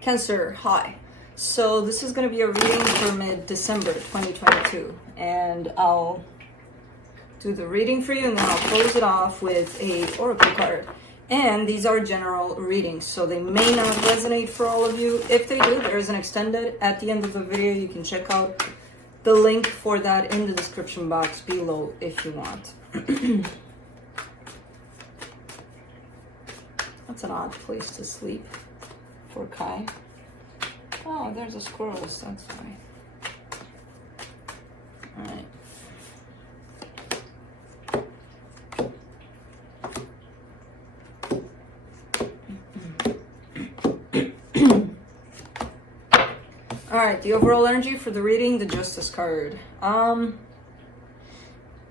Cancer, hi. So this is going to be a reading for mid-December 2022, and I'll do the reading for you and then I'll close it off with a oracle card. And these are general readings, so they may not resonate for all of you. If they do, there is an extended at the end of the video. You can check out the link for that in the description box below if you want. That's an odd place to sleep for Kai. Oh, there's a squirrels, that's why. Alright. Alright, the overall energy for the reading, the Justice card.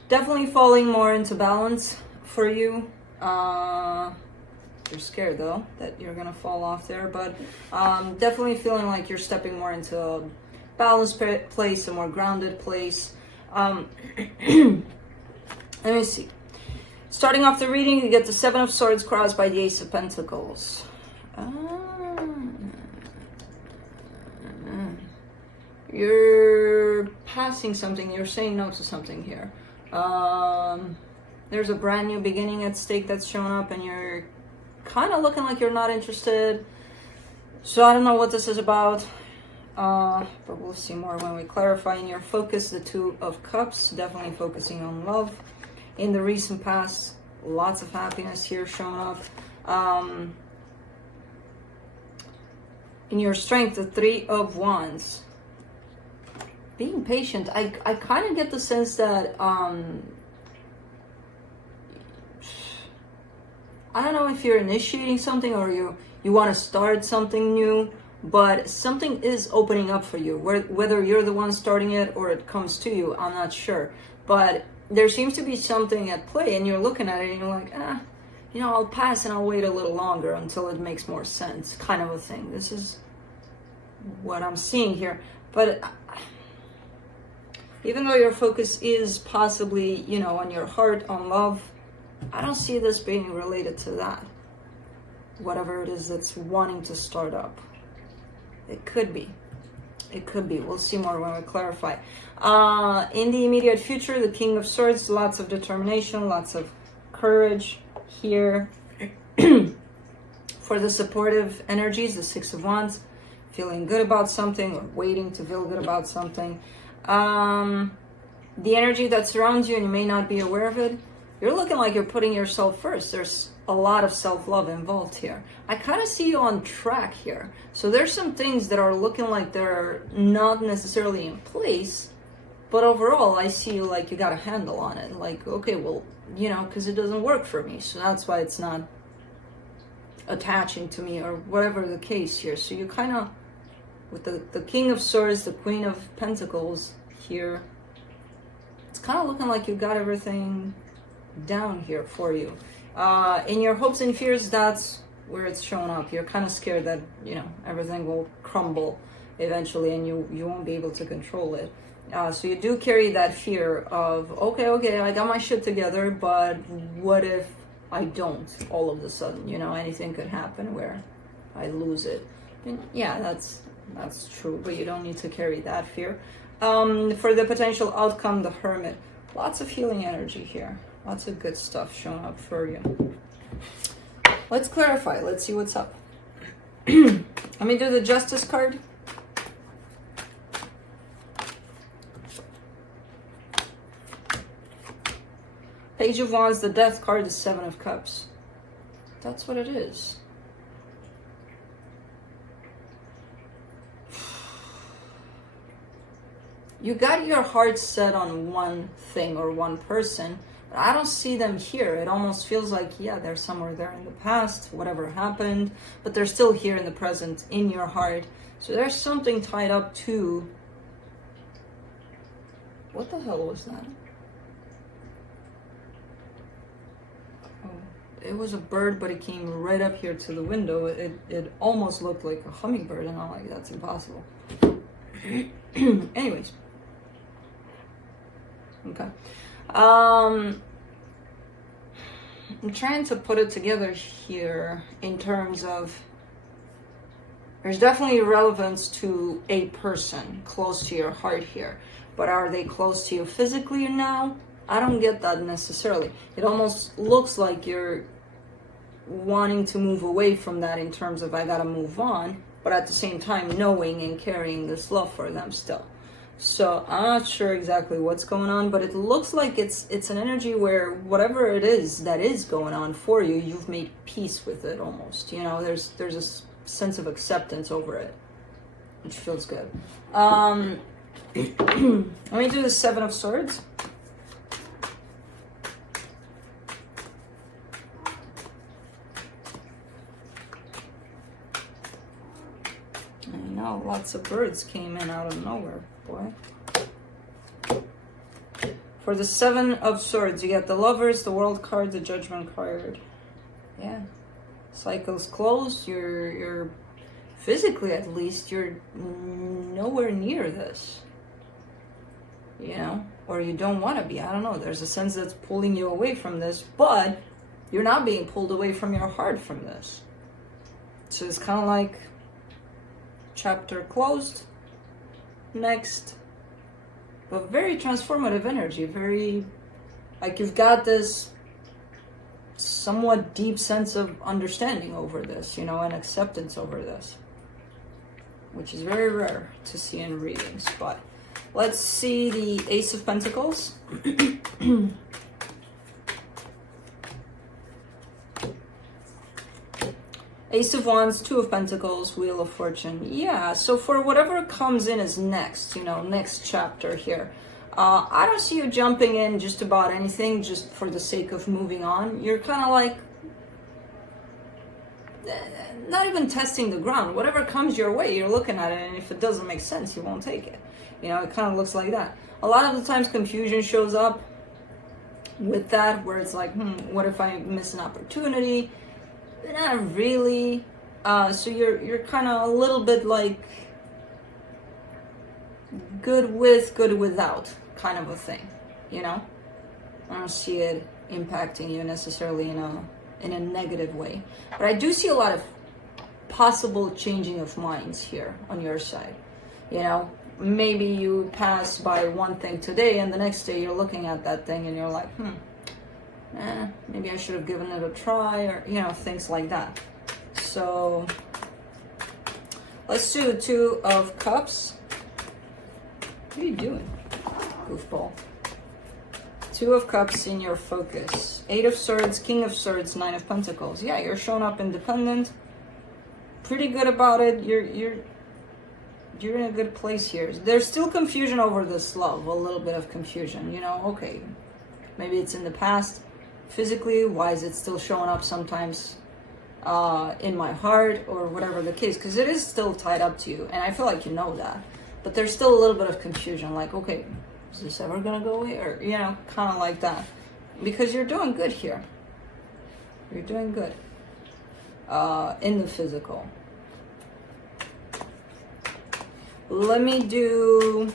Definitely falling more into balance for you. You're scared though that you're gonna fall off there, but definitely feeling like you're stepping more into a balanced place, a more grounded place. Let me see. Starting off the reading, you get the Seven of Swords crossed by the Ace of Pentacles. You're passing something, you're saying no to something here. There's a brand new beginning at stake that's showing up, and you're kind of looking like you're not interested. So I don't know what this is about, but we'll see more when we clarify. In your focus, the Two of Cups, definitely focusing on love. In the recent past, lots of happiness here showing up. In your strength, the Three of Wands. Being patient. I kind of get the sense that I don't know if you're initiating something or you want to start something new, but something is opening up for you. Whether you're the one starting it or it comes to you, I'm not sure. But there seems to be something at play, and you're looking at it and you're like, I'll pass and I'll wait a little longer until it makes more sense, kind of a thing. This is what I'm seeing here. But even though your focus is possibly, on your heart, on love, I don't see this being related to that. Whatever it is that's wanting to start up. It could be. It could be. We'll see more when we clarify. In the immediate future, the King of Swords, lots of determination, lots of courage here. For the supportive energies, the Six of Wands, feeling good about something or waiting to feel good about something. The energy that surrounds you, and you may not be aware of it, you're looking like you're putting yourself first. There's a lot of self-love involved here. I kind of see you on track here. So there's some things that are looking like they're not necessarily in place, but overall I see you like you got a handle on it. Like, okay, well, because it doesn't work for me. So that's why it's not attaching to me or whatever the case here. So you kind of, with the King of Swords, the Queen of Pentacles here, it's kind of looking like you got everything down here for you. In your hopes and fears, that's where it's showing up. You're kind of scared that everything will crumble eventually and you won't be able to control it. So you do carry that fear of, okay, I got my shit together, but what if I don't all of a sudden? Anything could happen where I lose it. And yeah, that's true, but you don't need to carry that fear. For the potential outcome, the Hermit. Lots of healing energy here. Lots of good stuff showing up for you. Let's clarify. Let's see what's up. Let me do the Justice card. Page of Wands, the Death card, the Seven of Cups. That's what it is. You got your heart set on one thing or one person, but I don't see them here. It almost feels like, yeah, they're somewhere there in the past, whatever happened, but they're still here in the present, in your heart. So there's something tied up to... What the hell was that? Oh, it was a bird, but it came right up here to the window. It almost looked like a hummingbird, and I'm like, that's impossible. Anyways. Okay. I'm trying to put it together here in terms of There's definitely relevance to a person close to your heart here. But are they close to you physically now? I don't get that necessarily. It almost looks like you're wanting to move away from that in terms of I gotta move on, but at the same time knowing and carrying this love for them still. So I'm not sure exactly what's going on, but it looks like it's an energy where whatever it is that is going on for you, you've made peace with it almost. You know, there's a sense of acceptance over it, which feels good. Let me do the Seven of Swords. I know, lots of birds came in out of nowhere, boy. For the Seven of Swords, you get the Lovers, the World card, the Judgment card. Yeah. Cycle's closed. You're physically, at least, you're nowhere near this. You know? Or you don't want to be. I don't know. There's a sense that's pulling you away from this, but you're not being pulled away from your heart from this. So it's kind of like chapter closed. Next. But very transformative energy. Very, like you've got this somewhat deep sense of understanding over this, you know, and acceptance over this, which is very rare to see in readings. But let's see the Ace of Pentacles. Ace of Wands, Two of Pentacles, Wheel of Fortune. Yeah, so for whatever comes in as next, you know, next chapter here, I don't see you jumping in just about anything just for the sake of moving on. You're kind of like, not even testing the ground. Whatever comes your way, you're looking at it, and if it doesn't make sense, you won't take it. You know, it kind of looks like that. A lot of the times confusion shows up with that, where it's like, what if I miss an opportunity? Not really. So you're kind of a little bit like good with, good without kind of a thing, you know? I don't see it impacting you necessarily in a negative way. But I do see a lot of possible changing of minds here on your side. You know, maybe you pass by one thing today and the next day you're looking at that thing and you're like, maybe I should have given it a try, or, you know, things like that. So let's do Two of Cups. What are you doing, goofball? Two of Cups in your focus. Eight of Swords, King of Swords, Nine of Pentacles. Yeah, you're showing up independent. Pretty good about it. You're in a good place here. There's still confusion over this love, a little bit of confusion. You know, okay, maybe it's in the past. Physically, why is it still showing up sometimes in my heart, or whatever the case? Because it is still tied up to you, and I feel like you know that. But there's still a little bit of confusion, like, okay, is this ever gonna go away? Or, you know, kind of like that. Because you're doing good here. You're doing good in the physical. Let me do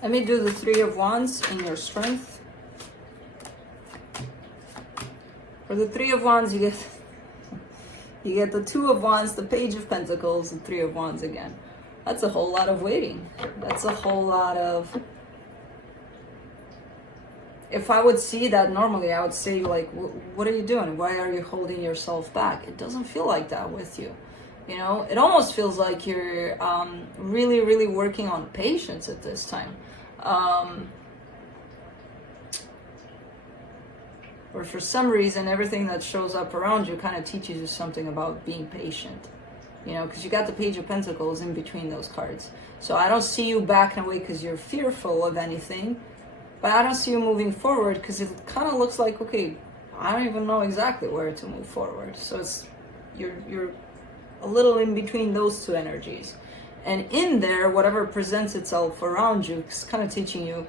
the Three of Wands in your strength. For the Three of Wands, you get the Two of Wands, the Page of Pentacles, the Three of Wands again. That's a whole lot of waiting. That's a whole lot of... If I would see that normally, I would say, like, what are you doing? Why are you holding yourself back? It doesn't feel like that with you. You know, it almost feels like you're really, really working on patience at this time. Or for some reason, everything that shows up around you kind of teaches you something about being patient. You know, because you got the Page of Pentacles in between those cards. So I don't see you backing away because you're fearful of anything. But I don't see you moving forward because it kind of looks like, okay, I don't even know exactly where to move forward. So it's you're a little in between those two energies. And in there, whatever presents itself around you is kind of teaching you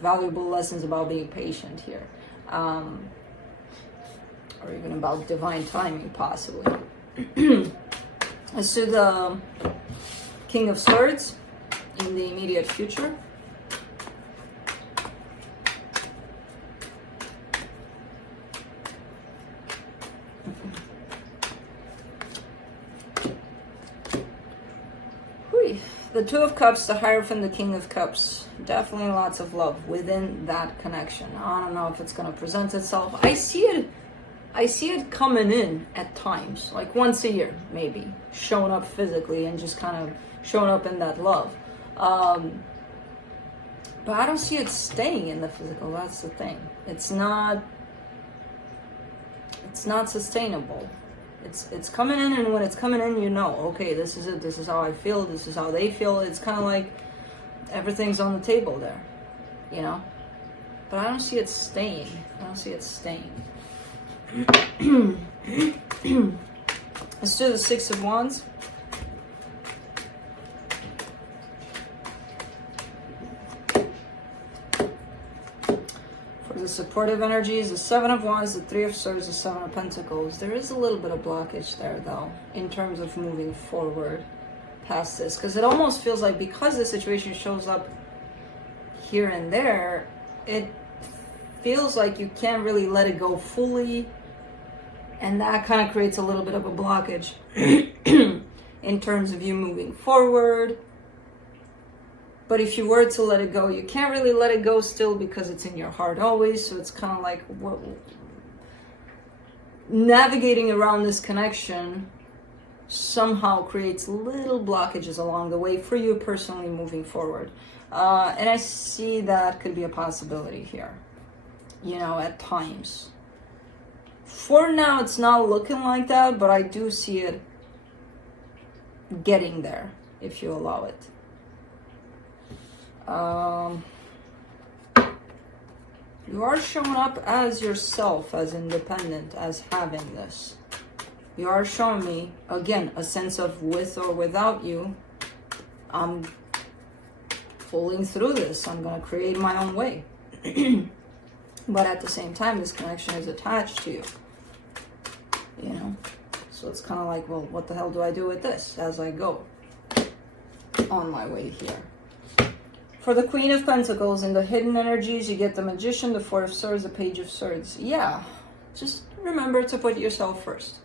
valuable lessons about being patient here. Or even about divine timing, possibly. Let's do the King of Swords in the immediate future. The Two of Cups, the Hierophant, the King of Cups. Definitely lots of love within that connection. I don't know if it's going to present itself. I see it coming in at times, like once a year, maybe, showing up physically and just kind of showing up in that love. But I don't see it staying in the physical. That's the thing. It's not sustainable. It's coming in, and when it's coming in, you know, okay, this is it. This is how I feel. This is how they feel. It's kind of like everything's on the table there, you know. But I don't see it staying. I don't see it staying. Let's do the Six of Wands. For the supportive energies, the Seven of Wands, the Three of Swords, the Seven of Pentacles. There is a little bit of blockage there, though, in terms of moving forward past this. Because it almost feels like, because the situation shows up here and there, it feels like you can't really let it go fully. And that kind of creates a little bit of a blockage in terms of you moving forward. But if you were to let it go, you can't really let it go still, because it's in your heart always. So it's kind of like navigating around this connection somehow creates little blockages along the way for you personally moving forward. And I see that could be a possibility here, you know, at times. For now, it's not looking like that, but I do see it getting there if you allow it. You are showing up as yourself, as independent, as having this. You are showing me, again, a sense of with or without you. I'm pulling through this. I'm going to create my own way. But at the same time, this connection is attached to you. You know? So it's kind of like, well, what the hell do I do with this as I go on my way here? For the Queen of Pentacles, in the hidden energies, you get the Magician, the Four of Swords, the Page of Swords. Yeah, just remember to put yourself first.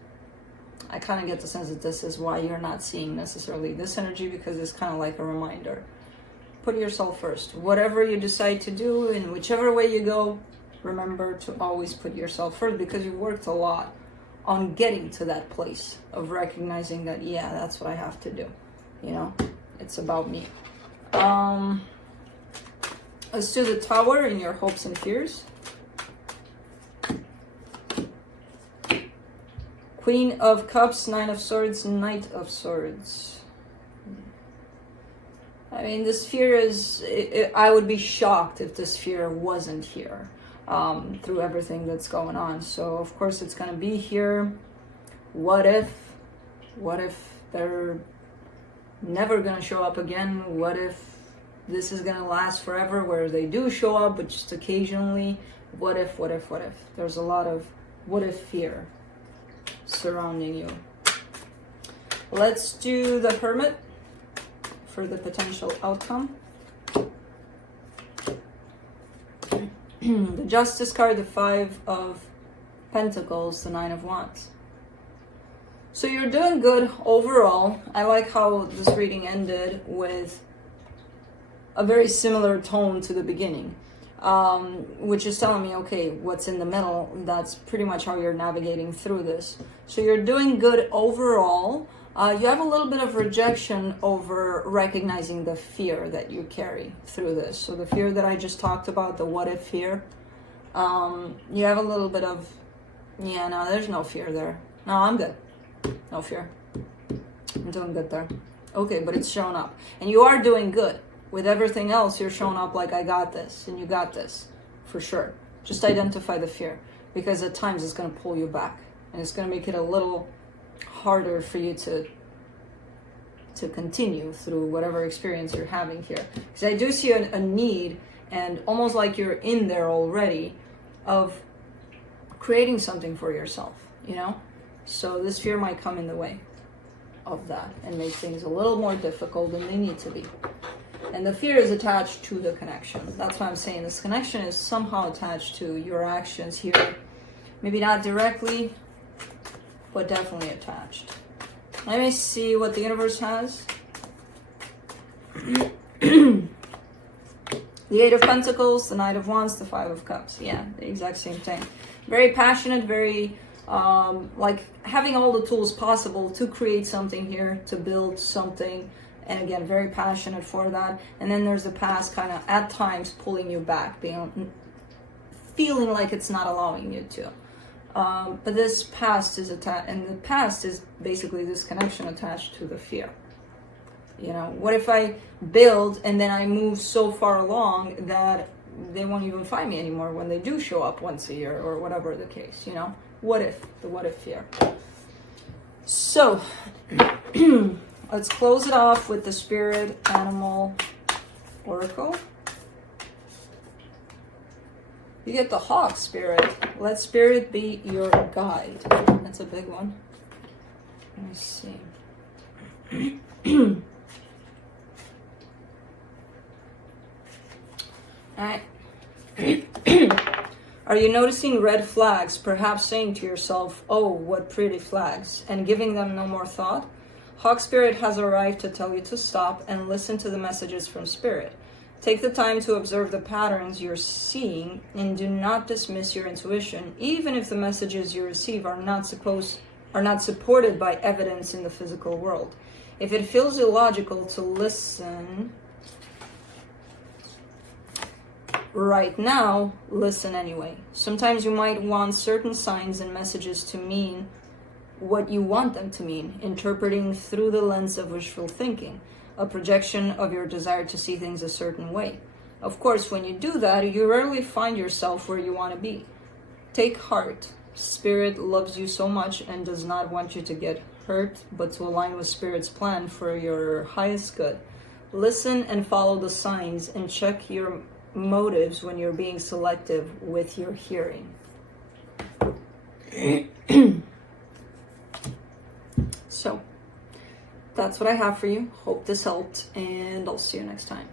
I kind of get the sense that this is why you're not seeing necessarily this energy, because it's kind of like a reminder. Put yourself first. Whatever you decide to do, in whichever way you go, remember to always put yourself first, because you've worked a lot on getting to that place of recognizing that, yeah, that's what I have to do. You know, it's about me. Let's do the Tower in your hopes and fears. Queen of Cups, Nine of Swords, Knight of Swords. I mean, this fear is, I would be shocked if this fear wasn't here through everything that's going on. So, of course, it's going to be here. What if they're never going to show up again? What if this is going to last forever, where they do show up, but just occasionally? What if? There's a lot of what if fear surrounding you. Let's do the Hermit for the potential outcome. The Justice card, the Five of Pentacles, the Nine of Wands. So you're doing good overall. I like how this reading ended with a very similar tone to the beginning, which is telling me, okay, what's in the middle, that's pretty much how you're navigating through this. So you're doing good overall. You have a little bit of rejection over recognizing the fear that you carry through this. So the fear that I just talked about, the what if fear, you have a little bit of, yeah, no, there's no fear there. No, I'm good. No fear. I'm doing good there. Okay, but it's showing up. And you are doing good. With everything else, you're showing up like, I got this, and you got this, for sure. Just identify the fear, because at times it's going to pull you back, and it's going to make it a little harder for you to continue through whatever experience you're having here. Because I do see a need, and almost like you're in there already, of creating something for yourself, you know? So this fear might come in the way of that and make things a little more difficult than they need to be. And the fear is attached to the connection. That's why I'm saying this connection is somehow attached to your actions here. Maybe not directly, but definitely attached. Let me see what the universe has The Eight of Pentacles, the Knight of Wands, the Five of Cups. Yeah, the exact same thing. Very passionate, very like having all the tools possible to create something here, to build something. And again, very passionate for that. And then there's the past kind of at times pulling you back, feeling like it's not allowing you to. But this past is attached, and the past is basically this connection attached to the fear. You know, what if I build and then I move so far along that they won't even find me anymore when they do show up once a year or whatever the case, you know? What if? The what if fear. So, let's close it off with the Spirit Animal Oracle. You get the Hawk Spirit. Let Spirit be your guide. That's a big one. Let me see. Alright. Are you noticing red flags, perhaps saying to yourself, oh, what pretty flags, and giving them no more thought? Hawk Spirit has arrived to tell you to stop and listen to the messages from Spirit. Take the time to observe the patterns you're seeing and do not dismiss your intuition, even if the messages you receive are not supported by evidence in the physical world. If it feels illogical to listen right now, listen anyway. Sometimes you might want certain signs and messages to mean what you want them to mean, interpreting through the lens of wishful thinking, a projection of your desire to see things a certain way. Of course, when you do that, you rarely find yourself where you want to be. Take heart. Spirit loves you so much and does not want you to get hurt, but to align with Spirit's plan for your highest good. Listen and follow the signs and check your motives when you're being selective with your hearing. So, that's what I have for you. Hope this helped, and I'll see you next time.